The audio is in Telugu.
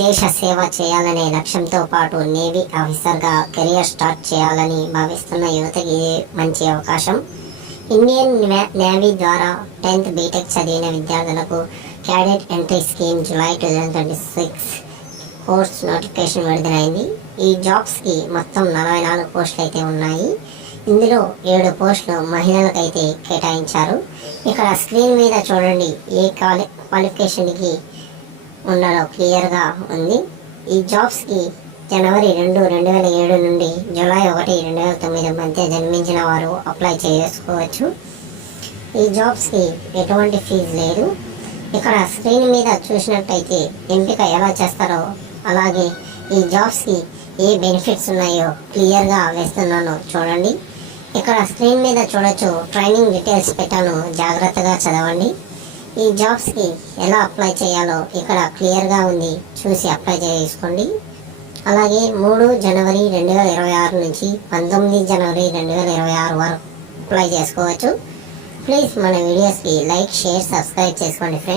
దేశ సేవ చేయాలనే లక్ష్యంతో పాటు నేవీ ఆఫీసర్గా కెరియర్ స్టార్ట్ చేయాలని భావిస్తున్న యువతకి ఇది మంచి అవకాశం. ఇండియన్ నేవీ ద్వారా 10th బీటెక్ చదివిన విద్యార్థులకు cadet entry scheme July 2026 course notification విడుదలైంది. ఈ జాబ్స్కి మొత్తం 44 పోస్టులు అయితే ఉన్నాయి. ఇందులో 7 పోస్టులు మహిళలకైతే కేటాయించారు. ఇక్కడ స్క్రీన్ మీద చూడండి ఏ క్వాలిఫికేషన్కి ఉన్నదో క్లియర్గా ఉంది. ఈ జాబ్స్కి జనవరి 2, 2007 నుండి జూలై 1, 2009 మధ్య జన్మించిన వారు అప్లై చేసుకోవచ్చు. ఈ జాబ్స్కి ఎటువంటి ఫీజు లేదు. ఇక్కడ స్క్రీన్ మీద చూసినట్టయితే ఎంపిక ఎలా చేస్తారో అలాగే ఈ జాబ్స్కి ఏ బెనిఫిట్స్ ఉన్నాయో క్లియర్గా వేస్తున్నాను చూడండి. ఇక్కడ స్క్రీన్ మీద చూడొచ్చు, ట్రైనింగ్ డీటెయిల్స్ పెట్టాను, జాగ్రత్తగా చదవండి. ఈ జాబ్స్కి ఎలా అప్లై చేయాలో ఇక్కడ క్లియర్గా ఉంది, చూసి అప్లై చేసుకోండి. అలాగే 3 జనవరి 2026 నుంచి 19 జనవరి 2026 వరకు అప్లై చేసుకోవచ్చు. ప్లీజ్ మన వీడియోస్కి లైక్, షేర్, సబ్స్క్రైబ్ చేసుకోండి ఫ్రెండ్స్.